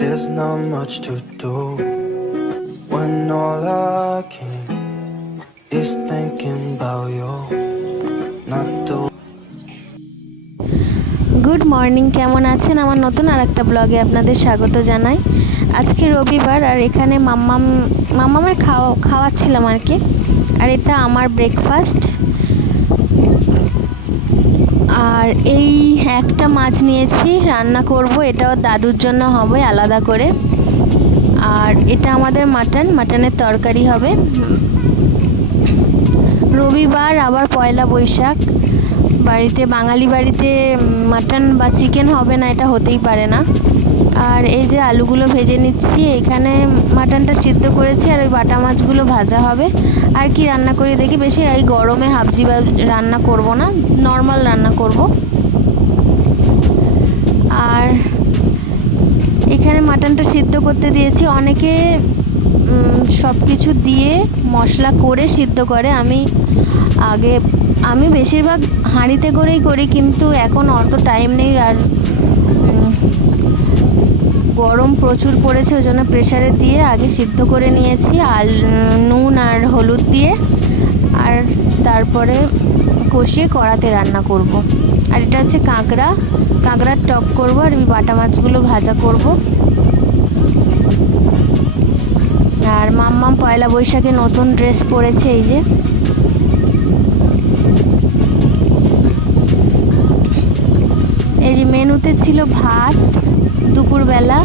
There's not much to do when all I can is thinking about you. Not the good morning, কেমন আছেন? আমার নতুন আর একটা ব্লগে আপনাদের স্বাগত জানাই। আজকে রবিবার আর এখানে মাম্মামের খাওয়াচ্ছিলাম আর কি। আর এটা আমার ব্রেকফাস্ট। আর এই একটা মাছ নিয়েছি, রান্না করব, এটাও দাদুর জন্য হবে আলাদা করে। আর এটা আমাদের মাটনের তরকারি হবে। রবিবার আবার পয়লা বৈশাখ, বাড়িতে বাঙালি বাড়িতে মাটন বা চিকেন হবে না, এটা হতেই পারে না। আর এই যে আলুগুলো ভেজে নিচ্ছি, এখানে মাটনটা সিদ্ধ করেছি আর ওই বাটা মাছগুলো ভাজা হবে। আর কি রান্না করি দেখি, বেশি এই গরমে হাবজি রান্না করব না, নর্মাল রান্না করব। আর এখানে মাটনটা সিদ্ধ করতে দিয়েছি। অনেকে সব কিছু দিয়ে মশলা করে সিদ্ধ করে, আমি বেশিরভাগ হাঁড়িতে করেই করি, কিন্তু এখন অত টাইম নেই আর গরম প্রচুর পড়েছে, ওই জন্য প্রেসারে দিয়ে আগে সিদ্ধ করে নিয়েছি নুন আর হলুদ দিয়ে। আর তারপরে কষিয়ে কড়াতে রান্না করব। আর এটা হচ্ছে কাঁকড়ার টক করব। আর ওই বাটা মাছগুলো ভাজা করব। আর মাম্মাম পয়লা বৈশাখে নতুন ড্রেস পরেছে, এই যে। এই মেনুতে ছিল ভাত দুপুরবেলা,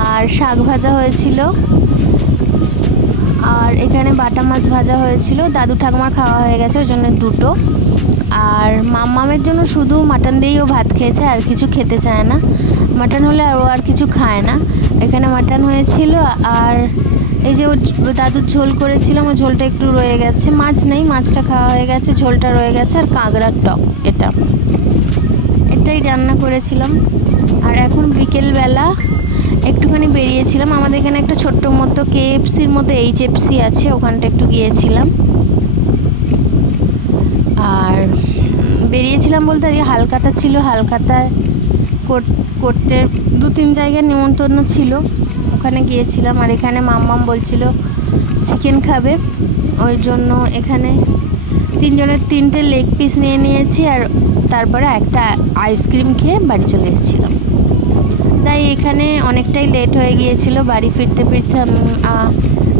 আর শাক ভাজা হয়েছিল, আর এখানে বাটা মাছ ভাজা হয়েছিল। দাদু ঠাকুমার খাওয়া হয়ে গেছে, ওই জন্য দুটো। আর মাম্মামের জন্য শুধু মাটন দিয়েই ও ভাত খেয়েছে, আর কিছু খেতে চায় না। মাটন হলে ও আর কিছু খায় না। এখানে মাটন হয়েছিল। আর এই যে ও দাদুর ঝোল করেছিলাম, ওই ঝোলটা একটু রয়ে গেছে। মাছ নেই, মাছটা খাওয়া হয়ে গেছে, ঝোলটা রয়ে গেছে। আর কাঁকড়ার টক, এটাই রান্না করেছিলাম। আর এখন বিকেলবেলা একটুখানি বেরিয়েছিলাম। আমাদের এখানে একটা ছোট্ট মতো KFCর মতো HFC আছে, ওখানটা একটু গিয়েছিলাম। আর বেরিয়েছিলাম বলতে আজকে হালখাতা ছিল, হালখাতায় করতে 2-3 জায়গায় নিমন্ত্রণ ছিল, ওখানে গিয়েছিলাম। আর এখানে মাম্মাম বলছিল চিকেন খাবে, ওই জন্য এখানে 3 জনের 3টে লেগ পিস নিয়ে নিয়েছি। আর তারপরে একটা আইসক্রিম খেয়ে বাড়ি চলে এসেছিলাম। তাই এখানে অনেকটাই লেট হয়ে গিয়েছিল, বাড়ি ফিরতে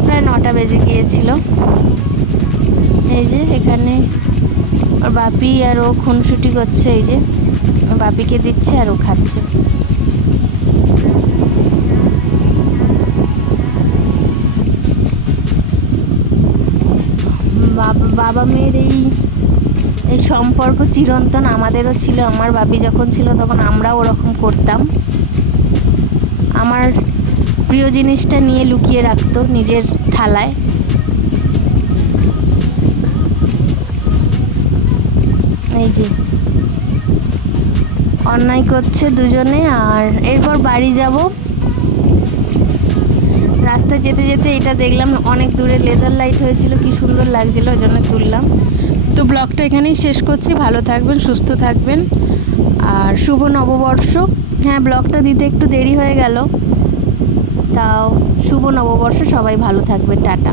প্রায় 9টা বেজে গিয়েছিল। এই যে এখানে ওর বাপি আর ও খুনসুটি করছে, এই যে বাপিকে দিচ্ছে আর ও খাচ্ছে। বাবা মেয়ের এই সম্পর্ক চিরন্তন, আমাদেরও ছিল। আমার বাপি যখন ছিল তখন আমরাও ওরকম করতাম। আমার প্রিয় জিনিসটা নিয়ে লুকিয়ে রাখতো নিজের থালায়। এই যে অন্যায় করছে দুজনে। আর এরপর বাড়ি যাব। রাস্তায় যেতে যেতে এটা দেখলাম, অনেক দূরে লেজার লাইট হয়েছিল, কি সুন্দর লাগছিল, ওই জন্য তুললাম। তো ব্লগটা এখানেই শেষ করছি। ভালো থাকবেন, সুস্থ থাকবেন, আর শুভ নববর্ষ। হ্যাঁ, ব্লগটা দিতে একটু দেরি হয়ে গেল, তাও শুভ নববর্ষ। সবাই ভালো থাকবেন, টাটা।